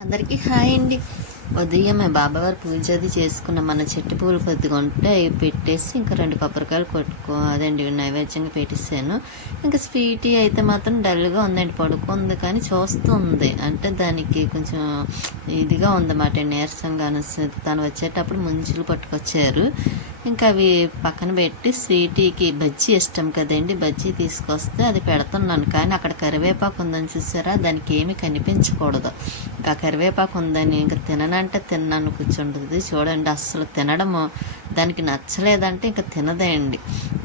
అందరికీ హాయ్ అండి. ఉదయమే బాబావారు పూజ అది చేసుకున్న మన చెట్టు పూలు కొద్దిగా ఉంటే అవి పెట్టేసి ఇంకా 2 కొబ్బరికాయలు అదండి నైవేద్యంగా పెట్టేసాను. ఇంకా స్వీటీ అయితే మాత్రం డల్గా ఉందండి, పడుకుంది కానీ చూస్తుంది. అంటే దానికి కొంచెం ఇదిగా ఉందన్నమాట, నీరసంగా. తను వచ్చేటప్పుడు ముంచులు పట్టుకొచ్చారు. ఇంకా అవి పక్కన పెట్టి స్వీటీకి బజ్జీ ఇష్టం కదండి, బజ్జీ తీసుకొస్తే అది పెడుతున్నాను. కానీ అక్కడ కరివేపాకు ఉందని చూసారా, దానికి ఏమీ కనిపించకూడదు. ఇంకా కరివేపాకు ఉందని ఇంకా తిననంటే తిన్నాను కూర్చుంటుంది. చూడండి, అస్సలు తినడము దానికి నచ్చలేదంటే ఇంకా తినదేయండి.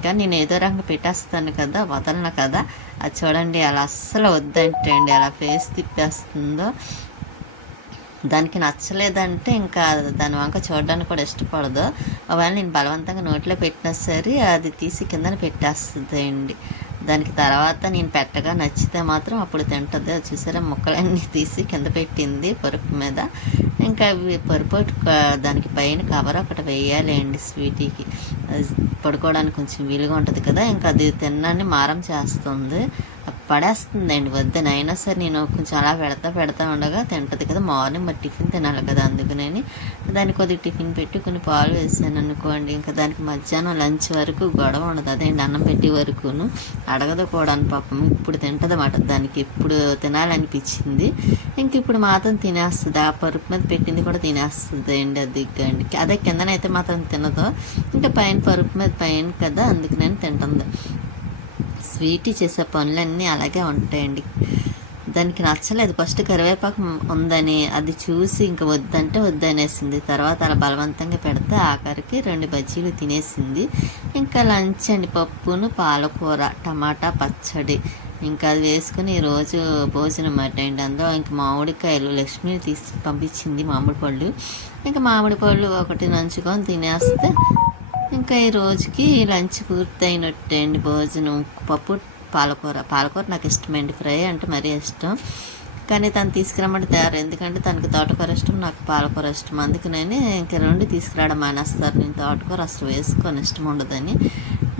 కానీ నేను ఏదో రకంగా పెట్టేస్తాను కదా, వదలను కదా. అది చూడండి, అలా అస్సలు వద్దంటే అండి అలా ఫేస్ తిప్పేస్తుందో. దానికి నచ్చలేదంటే ఇంకా దాని వంక చూడడానికి కూడా ఇష్టపడదు. ఒకవేళ నేను బలవంతంగా నోట్లో పెట్టినా సరే అది తీసి కిందన పెట్టేస్తుంది అండి. దానికి తర్వాత నేను పెట్టగా నచ్చితే మాత్రం అప్పుడు తింటుంది. అది చూసారా, ముక్కలన్నీ తీసి కింద పెట్టింది పరుపు మీద. ఇంకా అవి పరుపు దానికి పైన కవర్ ఒకటి వేయాలి అండి స్వీటీకి, పడుకోవడానికి కొంచెం వీలుగా ఉంటుంది కదా. ఇంకా అది తిన్నాన్ని మారం చేస్తుంది, పడేస్తుందండి వద్దని. అయినా సరే నేను కొంచెం అలా పెడతా ఉండగా తింటుంది కదా. మార్నింగ్ మరి టిఫిన్ తినాలి కదా, అందుకని దానికి కొద్దిగా టిఫిన్ పెట్టి కొన్ని పాలు వేసాను అనుకోండి. ఇంకా దానికి మధ్యాహ్నం లంచ్ వరకు గొడవ ఉండదు. అదేంటి, అన్నం పెట్టి వరకును అడగదు కూడా అని పాపం. ఇప్పుడు తింటుంది అన్నమాట, దానికి ఇప్పుడు తినాలనిపించింది. ఇంక ఇప్పుడు మాత్రం తినేస్తుంది. ఆ పరుపు మీద పెట్టింది కూడా తినేస్తుంది అండి. అది అండి అదే కిందనైతే మాత్రం తినదు. ఇంకా పైన పరుపు మీద పైన కదా, అందుకని తింటుంది. స్వీటీ చేసే పనులన్నీ అలాగే ఉంటాయండి. దానికి నచ్చలేదు ఫస్ట్ కరివేపాకు ఉందని, అది చూసి ఇంకా వద్దంటే వద్దనేసింది. తర్వాత అలా బలవంతంగా పెడితే ఆఖరికి 2 బజ్జీలు తినేసింది. ఇంకా లంచ్ అండి, పప్పును పాలకూర టమాటా పచ్చడి ఇంకా అది వేసుకుని ఈరోజు భోజనం అండి. అందులో ఇంకా మామిడికాయలు లక్ష్మి తీసి పంపించింది, మామిడి పళ్ళు. ఇంకా మామిడి పళ్ళు ఒకటి నంచుకొని తినేస్తే ఇంకా ఈ రోజుకి లంచ్ పూర్తయినట్టే అండి. భోజనం పప్పు పాలకూర నాకు ఇష్టమండి, ఫ్రై అంటే మరీ ఇష్టం. కానీ తను తీసుకురమ్మంటే తయారు, ఎందుకంటే తనకి తోటకూర ఇష్టం, నాకు పాలకూర ఇష్టం. అందుకనే ఇంకా 2 తీసుకురావడం మానేస్తారు. నేను తోటకూర అసలు వేసుకొని ఇష్టం ఉండదని.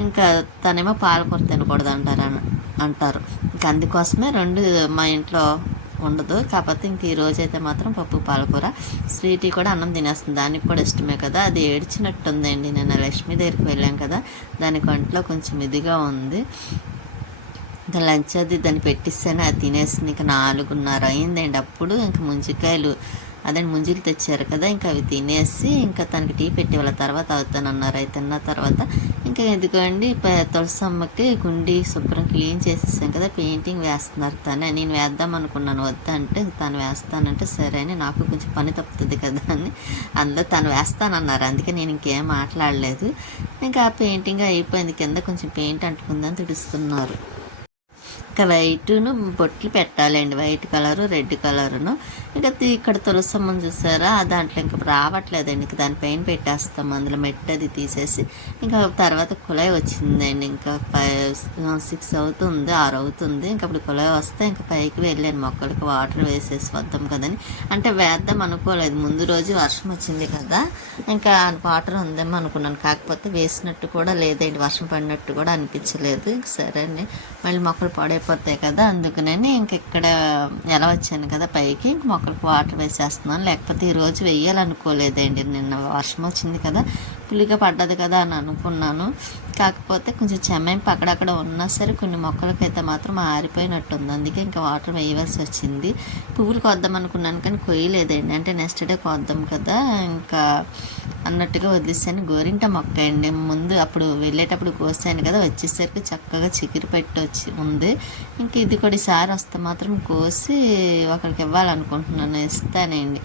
ఇంకా తనేమో పాలకూర తినకూడదు అంటారు. ఇంకా అందుకోసమే 2 మా ఇంట్లో ఉండదు. కాకపోతే ఇంక ఈ రోజైతే మాత్రం పప్పు పాలకూర. స్వీటీ కూడా అన్నం తినేస్తుంది, దానికి కూడా ఇష్టమే కదా. అది ఏడ్చినట్టుందండి. నేను లక్ష్మీ దగ్గరికి వెళ్ళాం కదా, దాని కంట్లో కొంచెం ఇదిగా ఉంది. ఇంకా లంచ్ అది దాన్ని పెట్టిస్తేనే అది తినేసింది. ఇంకా 4:30 అయిందండి. అప్పుడు ఇంకా ముంజులు తెచ్చారు కదా, ఇంకా అవి తినేసి ఇంకా తనకి టీ పెట్టి వాళ్ళ తర్వాత అవుతానన్నారు. అవి తిన్న తర్వాత ఇంకా ఎందుకండి తులసమ్మకి కుండీ శుభ్రం క్లీన్ చేసేసాం కదా, పెయింటింగ్ వేస్తున్నారు. నేను వేద్దాం అనుకున్నాను, వద్దంటే తను వేస్తానంటే సరే అని, నాకు కొంచెం పని తప్పుతుంది కదా అని అందులో తను వేస్తానన్నారు. అందుకే నేను ఇంకేం మాట్లాడలేదు. ఇంకా ఆ పెయింటింగ్ అయిపోయింది, కింద కొంచెం పెయింట్ అంటుకుందని తుడుస్తున్నారు. ఇంకా వైట్ను బొట్లు పెట్టాలండి, వైట్ కలరు రెడ్ కలరును. ఇంకా ఇక్కడ తులసమ్మని చూసారా, దాంట్లో ఇంకా రావట్లేదండి. ఇంకా దానిపైన పెట్టేస్తాం, అందులో మెట్టది తీసేసి. ఇంకా తర్వాత కుళాయి వచ్చిందండి. ఇంకా 6 అవుతుంది, 6 అవుతుంది. ఇంకా అప్పుడు కుళాయి వస్తే ఇంకా పైకి వెళ్ళాను, మొక్కలకి వాటర్ వేసేసి వద్దాం కదని. అంటే వేద్దాం అనుకోలేదు, ముందు రోజు వర్షం వచ్చింది కదా, ఇంకా వాటర్ ఉందేమో అనుకున్నాను. కాకపోతే వేసినట్టు కూడా లేదండి, వర్షం పడినట్టు కూడా అనిపించలేదు. ఇంక సరే అండి, మళ్ళీ మొక్కలు పాడైపోతాయి కదా, అందుకనే ఇంక ఇక్కడ ఎలా వచ్చాను కదా పైకి, ఇంక మొక్కలకు వాటర్ వేసేస్తున్నాను. లేకపోతే ఈరోజు వేయాలనుకోలేదండి, నిన్న వర్షం వచ్చింది కదా, పులిగా పడ్డది కదా అని అనుకున్నాను. కాకపోతే కొంచెం చెమ్మాయింపు అక్కడక్కడ ఉన్నా సరే కొన్ని మొక్కలకైతే మాత్రం ఆరిపోయినట్టుంది, అందుకే ఇంకా వాటర్ వేయవలసి వచ్చింది. పువ్వులు కొద్దాం అనుకున్నాను కానీ కొయ్యలేదండి, అంటే నెక్స్ట్ డే కొద్దాం కదా ఇంకా అన్నట్టుగా వదిలేసాను. గోరింట మొక్క అండి, ముందు అప్పుడు వెళ్ళేటప్పుడు కోసాను కదా, వచ్చేసరికి చక్కగా చిగురు పెట్టి ఉంది. ఇంక ఇది కూడా ఈసారి వస్తే మాత్రం కోసి ఒకరికి ఇవ్వాలనుకుంటున్నాను, ఇస్తానండి.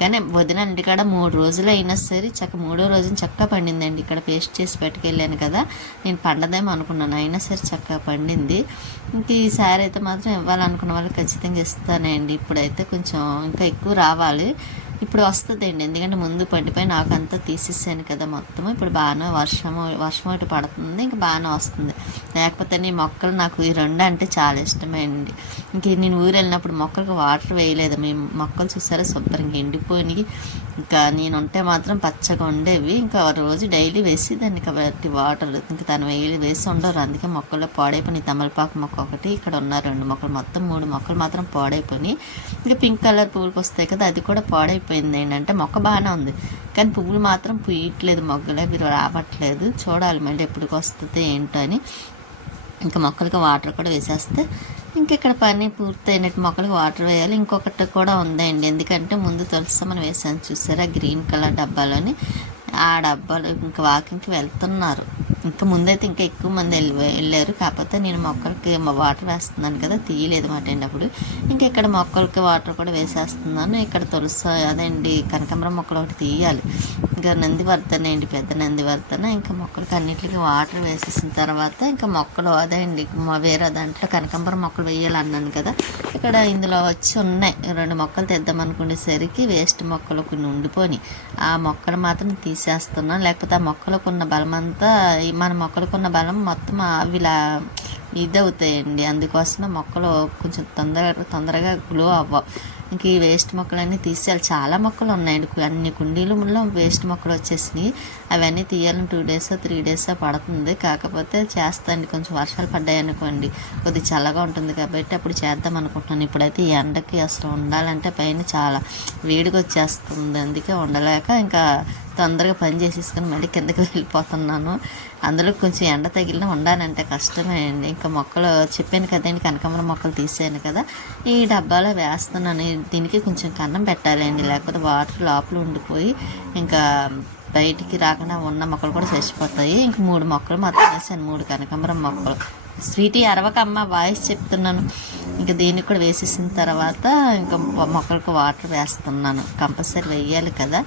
కానీ వదిన ఇంటికాడ 3 రోజులు అయినా సరే మూడో రోజున చక్కగా పండిందండి. ఇక్కడ పేస్ట్ చేసి పెట్టుకెళ్ళాను కదా, నేను పండదేమో అనుకున్నాను, అయినా సరే చక్కగా పండింది. ఇంక ఈసారి అయితే మాత్రం ఇవ్వాలనుకున్న వాళ్ళకి ఖచ్చితంగా ఇస్తానండి. ఇప్పుడైతే కొంచెం ఇంకా ఎక్కువ రావాలి, ఇప్పుడు వస్తుందండి, ఎందుకంటే ముందు పండిపోయి నాకు అంతా తీసేసాను కదా మొత్తం. ఇప్పుడు బాగానే వర్షం ఒకటి పడుతుంది, ఇంకా బాగానే వస్తుంది. లేకపోతే ఈ మొక్కలు నాకు ఈ రెండు అంటే చాలా ఇష్టమేనండి. ఇంక నేను ఊరు వెళ్ళినప్పుడు మొక్కలకు వాటర్ వేయలేదు. మేము మొక్కలు చూసారా శుభ్రంగా ఎండిపోయినాయి. ఇంకా నేను ఉంటే మాత్రం పచ్చగా ఉండేవి. ఇంకా రోజు డైలీ వేసేదాన్ని కాబట్టి వాటర్, ఇంకా తను వేసి ఉండరు. అందుకే మొక్కల్లో పాడైపోయినాయి. తమలపాకు మొక్క ఒకటి, ఇక్కడ ఉన్న 2 మొక్కలు, మొత్తం 3 మొక్కలు మాత్రం పాడైపోయినాయి. ఇంకా పింక్ కలర్ పువ్వులకు వస్తాయి కదా, అది కూడా పాడైపోయింది. ఏంటంటే మొక్క బాగానే ఉంది కానీ పువ్వులు మాత్రం పూయట్లేదు, మొగ్గలు అవి రావట్లేదు. చూడాలి మళ్ళీ ఎప్పటికి వస్తుంది ఏంటో అని. ఇంకా మొక్కలకి వాటర్ కూడా వేసేస్తే ఇంక ఇక్కడ పని పూర్తయినట్టు. మొక్కలకి వాటర్ వేయాలి. ఇంకొకటి కూడా ఉందండి, ఎందుకంటే ముందు తులసి మనం వేసాను చూసారా గ్రీన్ కలర్ డబ్బాలోని. ఆ డబ్బాలు ఇంకా వాకింగ్కి వెళ్తున్నారు. ఇంకా ముందైతే ఇంకా ఎక్కువ మంది వెళ్ళారు. కాకపోతే నేను మొక్కలకి వాటర్ వేస్తున్నాను కదా, తీయలేదు మాట అండి అప్పుడు. ఇంకా ఇక్కడ మొక్కలకి వాటర్ కూడా వేసేస్తున్నాను. ఇక్కడ తులసి అదండి కనకాంబరం మొక్కలు ఒకటి తీయాలి. ఇంకా నందివర్ధన అండి, పెద్ద నందివర్ధన. ఇంకా మొక్కలకి అన్నింటికి వాటర్ వేసేసిన తర్వాత ఇంకా మొక్కలు అదండి వేరే దాంట్లో కనకాంబరం మొక్కలు వేయాలన్నాను కదా, ఇక్కడ ఇందులో వచ్చి ఉన్నాయి 2 మొక్కలు తెద్దాం అనుకునేసరికి వేస్ట్ మొక్కలు కొన్ని ఉండిపోయి ఆ మొక్కలు మాత్రం తీసేస్తున్నాను. లేకపోతే ఆ మొక్కలకు ఉన్న బలం అంతా, మన మొక్కలకు ఉన్న బలం మొత్తం అవిలా ఇదవుతాయండి. అందుకోసం మొక్కలు కొంచెం తొందరగా గ్లో అవ్వవు. ఇంక ఈ వేస్ట్ మొక్కలన్నీ తీసేయాలి. చాలా మొక్కలు ఉన్నాయండి, అన్ని కుండీలలో వేస్ట్ మొక్కలు వచ్చేసినాయి. అవన్నీ తీయాలని 2 days 3 days పడుతుంది. కాకపోతే చేస్తాండి, కొంచెం వర్షాలు పడ్డాయి అనుకోండి కొద్దిగా చల్లగా ఉంటుంది కాబట్టి అప్పుడు చేద్దాం అనుకుంటున్నాను. ఇప్పుడైతే ఈ ఎండకి అసలు ఉండాలంటే పైన చాలా వేడిగా వచ్చేస్తుంది. అందుకే ఉండలేక ఇంకా తొందరగా పని చేసేసుకొని మళ్ళీ కిందకి వెళ్ళిపోతున్నాను. అందులో కొంచెం ఎండ తగిలిన ఉండాలంటే కష్టమే అండి. ఇంకా మొక్కలు చెప్పాను కదండి, కనకాంబరం మొక్కలు తీసాను కదా, ఈ డబ్బాలో వేస్తున్నాను. దీనికి కొంచెం కన్నం పెట్టాలండి, లేకపోతే వాటర్ లోపల ఉండిపోయి ఇంకా బయటికి రాకుండా ఉన్న మొక్కలు కూడా చచ్చిపోతాయి. ఇంక 3 మొక్కలు మాత్రం వేసాను, 3 కనకాంబరం మొక్కలు. స్వీటీ అరవకమ్మ వాయిస్ చెప్తున్నాను. ఇంకా దీనికి కూడా వేసేసిన తర్వాత ఇంకా మొక్కలకు వాటర్ వేస్తున్నాను. కంపల్సరీ వేయాలి కదా.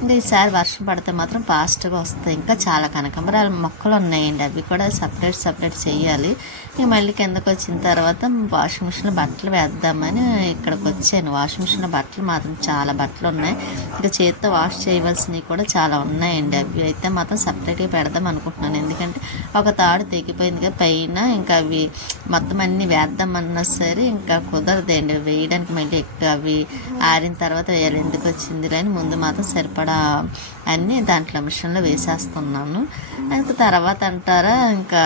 ఇంకా ఈసారి వర్షం పడితే మాత్రం ఫాస్ట్గా వస్తాయి. ఇంకా చాలా కనకాంబరాల మొక్కలు ఉన్నాయండి, అవి కూడా సపరేట్ చేయాలి. ఇక మళ్ళీ కిందకు వచ్చిన తర్వాత వాషింగ్ మిషన్లో బట్టలు వేద్దామని ఇక్కడికి వచ్చాను. వాషింగ్ మిషన్లో బట్టలు మాత్రం చాలా బట్టలు ఉన్నాయి. ఇంకా చేతితో వాష్ చేయవలసినవి కూడా చాలా ఉన్నాయండి. అవి అయితే మాత్రం సపరేట్గా పెడదాం అనుకుంటున్నాను. ఎందుకంటే ఒక తాడు తెగిపోయింది కదా పైన, ఇంకా అవి మొత్తం అన్నీ వేద్దామన్నా సరే ఇంకా కుదరదండి వేయడానికి. మళ్ళీ అవి ఆరిన తర్వాత వేయాలి, ఎందుకు వచ్చింది అని ముందు మాత్రం సరిపడా అన్నీ దాంట్లో మిషన్లో వేసేస్తున్నాను. ఇంకా తర్వాత అంటారా ఇంకా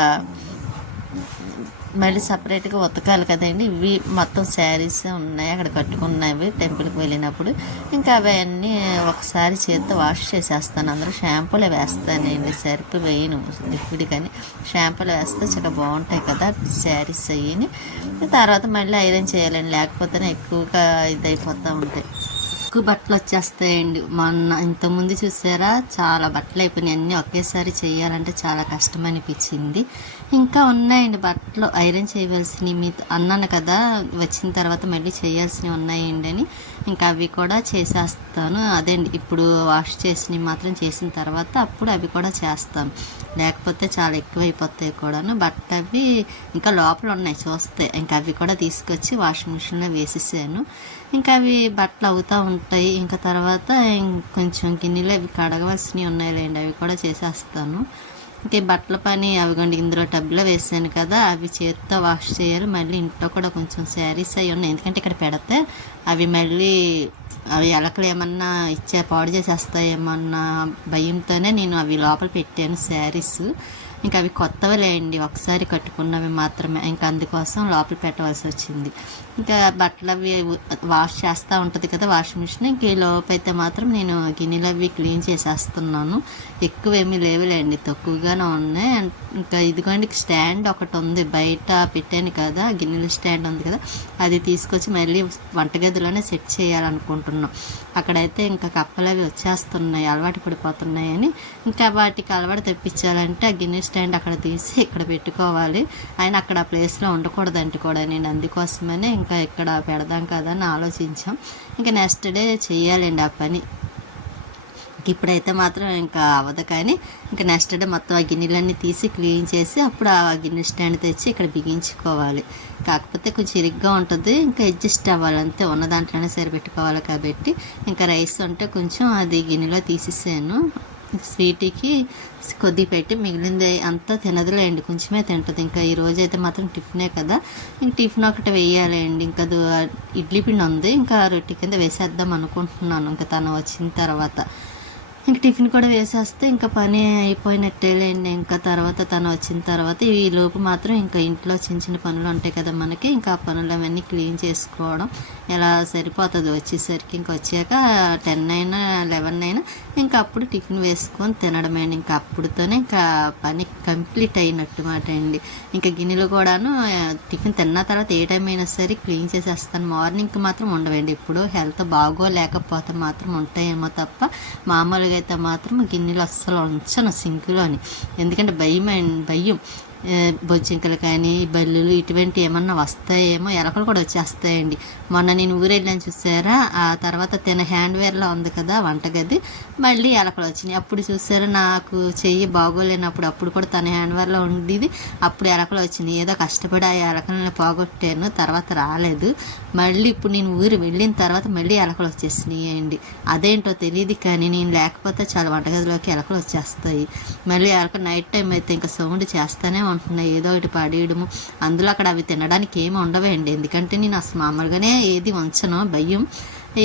మళ్ళీ సపరేట్గా ఉతకాలి కదండి. ఇవి మొత్తం శారీస్ ఉన్నాయి అక్కడ కట్టుకున్నవి టెంపుల్కి వెళ్ళినప్పుడు. ఇంకా అవన్నీ ఒకసారి చేతితో వాష్ చేసేస్తాను. అందరూ షాంపూలో వేస్తానండి, సరిపి వేయను లిక్విడ్, కానీ షాంపూలో వేస్తే చాలా బాగుంటాయి కదా శారీస్ అయ్యి. తర్వాత మళ్ళీ ఐరన్ చేయాలండి, లేకపోతేనే ఎక్కువగా ఇదైపోతూ ఉంటాయి, ఎక్కువ బట్టలు వచ్చేస్తాయండి. మొన్న ఇంతకుముందు చూసారా చాలా బట్టలు అయిపోయినాయి. అన్నీ ఒకేసారి చేయాలంటే చాలా కష్టం అనిపించింది. ఇంకా ఉన్నాయండి బట్టలు ఐరన్ చేయవలసినవి. మీతో అన్నాను కదా వచ్చిన తర్వాత మళ్ళీ చేయాల్సినవి ఉన్నాయండి అని. ఇంకా అవి కూడా చేసేస్తాను. అదేండి ఇప్పుడు వాష్ చేసినవి మాత్రం చేసిన తర్వాత అప్పుడు అవి కూడా చేస్తాను, లేకపోతే చాలా ఎక్కువైపోతాయి కూడాను. బట్ అవి ఇంకా లోపల ఉన్నాయి చూస్తే, ఇంకా అవి కూడా తీసుకొచ్చి వాషింగ్ మిషన్లో వేసేసాను. ఇంకా అవి బట్టలు అవుతూ ఉంటాయి. ఇంకా తర్వాత కొంచెం గిన్నెలు అవి కడగవలసినవి ఉన్నాయిలేండి, అవి కూడా చేసేస్తాను. ఇంకా బట్టల పని అవిగోండి ఇందులో టబ్లో వేసాను కదా, అవి చేతితో వాష్ చేయాలి. మళ్ళీ ఇంట్లో కూడా కొంచెం శారీస్ అవి ఉన్నాయి, ఎందుకంటే ఇక్కడ పెడితే అవి మళ్ళీ అవి ఎలకలు ఏమన్నా పాడు చేసేస్తాయేమన్నా భయంతోనే నేను అవి లోపల పెట్టాను శారీస్. ఇంకా అవి కొత్తవిలేండి, ఒకసారి కట్టుకున్నవి మాత్రమే. ఇంకా అందుకోసం లోపల పెట్టవలసి వచ్చింది. ఇంకా బట్టలు అవి వాష్ చేస్తూ ఉంటుంది కదా వాషింగ్ మిషన్. ఇంక ఈ లోపు అయితే మాత్రం నేను గిన్నెలు అవి క్లీన్ చేసేస్తున్నాను. ఎక్కువేమీ లేవులేండి, తక్కువగానే ఉన్నాయి. ఇంకా ఇదిగోండి స్టాండ్ ఒకటి ఉంది, బయట పెట్టాను కదా గిన్నెల స్టాండ్ ఉంది కదా, అది తీసుకొచ్చి మళ్ళీ వంటగదిలోనే సెట్ చేయాలనుకుంటున్నాం. అక్కడైతే ఇంకా కప్పలు అవి వచ్చేస్తున్నాయి, అలవాటు పడిపోతున్నాయని. ఇంకా వాటికి అలవాటు తెప్పించాలంటే ఆ గిన్నె స్టాండ్ అక్కడ తీసి ఇక్కడ పెట్టుకోవాలి. ఆయన అక్కడ ఆ ప్లేస్లో ఉండకూడదంటే కూడా నేను అందుకోసమనే ఇంకా ఇక్కడ పెడదాం కదా అని ఆలోచించాం. ఇంకా నెక్స్ట్ డే చెయ్యాలండి ఆ పని. ఇప్పుడైతే మాత్రం ఇంకా అవ్వదు, కానీ ఇంకా నెక్స్ట్ డే మొత్తం ఆ గిన్నెలన్నీ తీసి క్లీన్ చేసి అప్పుడు ఆ గిన్నె స్టాండ్ తెచ్చి ఇక్కడ బిగించుకోవాలి. కాకపోతే కొంచెం ఇరుగ్గా ఉంటుంది, ఇంకా అడ్జస్ట్ అవ్వాలి అంతే, ఉన్న దాంట్లోనే సరిపెట్టుకోవాలి. కాబట్టి ఇంకా రైస్ అంటే కొంచెం అది గిన్నెలో తీసేసాను. స్వీట్కి కొద్దిగా పెట్టి మిగిలింది అంతా తినదులేండి, కొంచెమే తింటుంది. ఇంకా ఈ రోజు అయితే మాత్రం టిఫినే కదా, ఇంక టిఫిన్ ఒకటి వేయాలండి. ఇంకా ఇడ్లీ పిండి ఉంది, ఇంకా రొట్టె కింద వేసేద్దాం అనుకుంటున్నాను ఇంకా తను వచ్చిన తర్వాత. ఇంక టిఫిన్ కూడా వేసేస్తే ఇంకా పని అయిపోయినట్టేలేండి. ఇంకా తర్వాత తను వచ్చిన తర్వాత ఈ లోపు మాత్రం ఇంకా ఇంట్లో చిన్న చిన్న పనులు ఉంటాయి కదా మనకి, ఇంకా ఆ పనులు అవన్నీ క్లీన్ చేసుకోవడం ఎలా సరిపోతుంది వచ్చేసరికి. ఇంకా వచ్చాక 10 అయినా 11 అయినా ఇంకా అప్పుడు టిఫిన్ వేసుకొని తినడమేండి. ఇంకా అప్పుడుతోనే ఇంకా పని కంప్లీట్ అయినట్టు మాట అండి. ఇంకా గిన్నెలు కూడాను టిఫిన్ తిన్న తర్వాత ఏ టైం అయినా సరే క్లీన్ చేసేస్తాను. మార్నింగ్కి మాత్రం ఉండవండి, ఇప్పుడు హెల్త్ బాగోలేకపోతే మాత్రం ఉంటాయేమో తప్ప మామూలుగా అయితే మాత్రం గిన్నెలు అస్సలు ఉంచను సింకులోని. ఎందుకంటే భయం బొజ్జింకలు కానీ బల్లులు ఇటువంటి ఏమన్నా వస్తాయేమో, ఎలకలు కూడా వచ్చేస్తాయండి. మొన్న నేను ఊరెళ్ళాను చూసారా, ఆ తర్వాత తిన హ్యాండ్వేర్లో ఉంది కదా వంటగది, మళ్ళీ ఎలకలు వచ్చినాయి. అప్పుడు చూసారా నాకు చెయ్యి బాగోలేనప్పుడు, అప్పుడు కూడా తన హ్యాండ్వేర్లో ఉండేది, అప్పుడు ఎలకలు వచ్చినాయి. ఏదో కష్టపడి ఆ ఎలకలను పోగొట్టాను, తర్వాత రాలేదు. మళ్ళీ ఇప్పుడు నేను ఊరు వెళ్ళిన తర్వాత మళ్ళీ ఎలకలు వచ్చేసినాయి అండి. అదేంటో తెలియదు, కానీ నేను లేకపోతే చాలా వంటగదిలోకి ఎలకలు వచ్చేస్తాయి. మళ్ళీ ఎలక నైట్ టైం అయితే ఇంకా సౌండ్ చేస్తానే ఉంటున్నాయి, ఏదో ఒకటి పడేయడము. అందులో అక్కడ అవి తినడానికి ఏమి ఉండవండి, ఎందుకంటే నేను అసలు మామూలుగానే ఏది ఉంచను, భయం.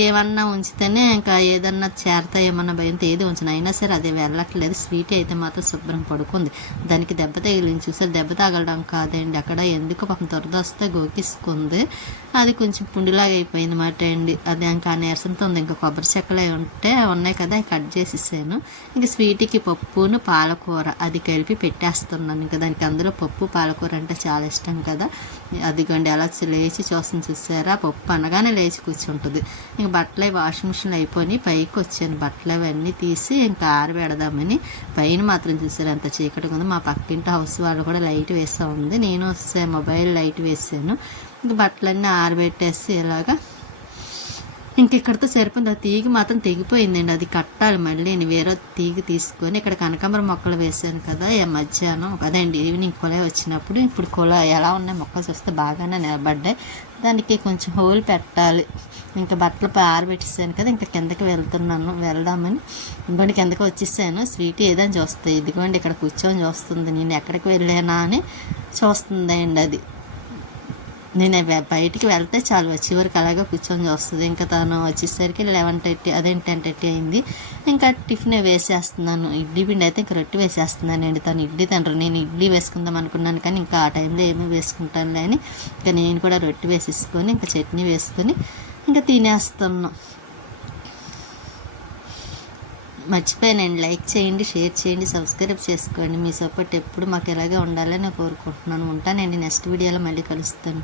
ఏమన్నా ఉంచితేనే ఇంకా ఏదన్నా చేరతాయేమన్నా భయంతో ఏది ఉంచను. అయినా సరే అది వెళ్ళట్లేదు. స్వీట్ అయితే మాత్రం శుభ్రం పడుకుంది, దానికి దెబ్బ తగిలింది. చూసారు, దెబ్బ తగలడం కాదండి, అక్కడ ఎందుకు పాపం వస్తే గోకిసుకుంది, అది కొంచెం పుండిలాగా అయిపోయింది మాట అండి. అది ఇంకా నీరసంతో ఉంది. ఇంకా కొబ్బరి చెక్కలు ఉన్నాయి కదా, కట్ చేసేసాను. ఇంకా స్వీట్కి పప్పును పాలకూర అది కలిపి పెట్టేస్తున్నాను. ఇంకా దానికి అందులో పప్పు పాలకూర అంటే చాలా ఇష్టం కదా. అదిగోండి అలా లేచి చూస్తుంది చూసారా, పప్పు అనగానే లేచి కూర్చుంటుంది. ఇంక బట్టలు వాషింగ్ మిషన్లో అయిపోయి పైకి వచ్చాను, బట్టలు అవన్నీ తీసి ఇంకా ఆరబెడదామని. పైన మాత్రం చూసారు ఎంత చీకటిగా ఉంది. మా పక్కింటి హౌస్ వాళ్ళు కూడా లైట్ వేస్తూ ఉంది, నేను మొబైల్ లైట్ వేసాను. ఇంక బట్టలన్నీ ఆరబెట్టేసి ఇలాగా ఇంక ఇక్కడితో సరిపోయింది. ఆ తీగ మాత్రం తెగిపోయిందండి, అది కట్టాలి మళ్ళీ. నేను వేరే తీగ తీసుకొని ఇక్కడ కనకాంబరం మొక్కలు వేసాను కదా మధ్యాహ్నం అదండి, ఈవినింగ్ కుళాయి వచ్చినప్పుడు. ఇప్పుడు కుళాయి ఎలా ఉన్నాయి, మొక్కలు చూస్తే బాగానే నిలబడ్డాయి. దానికి కొంచెం హోల్ పెట్టాలి. ఇంకా బట్టలు ఆరబెట్టేసాను కదా, ఇంకా కిందకి వెళ్దామని ఇంకోటి కిందకి వచ్చేసాను. స్వీట్ ఏదని చూస్తాయి, ఇదిగోండి ఇక్కడ కూర్చొని చూస్తుంది, నేను ఎక్కడికి వెళ్ళానా అని చూస్తుందండి. అది నేను బయటికి వెళ్తే చాలు చివరికి అలాగే కూర్చొని వస్తుంది. ఇంకా తను వచ్చేసరికి 11:30 అదేం 10:30 అయింది. ఇంకా టిఫిన్ వేసేస్తున్నాను. ఇడ్లీ పిండి అయితే ఇంకా రొట్టె వేసేస్తున్నానండి. తను ఇడ్లీ తినరు, నేను ఇడ్లీ వేసుకుందాం అనుకున్నాను, కానీ ఇంకా ఆ టైంలో ఏమీ వేసుకుంటానులే అని ఇంకా నేను కూడా రొట్టె వేసేసుకొని ఇంకా చట్నీ వేసుకొని ఇంకా తినేస్తున్నాను. మర్చిపోయానండి, లైక్ చేయండి, షేర్ చేయండి, సబ్స్క్రైబ్ చేసుకోండి. మీ సపోర్ట్ ఎప్పుడు మాకు ఎలాగే ఉండాలని కోరుకుంటున్నాను. ఉంటానండి, నెక్స్ట్ వీడియోలో మళ్ళీ కలుస్తాను.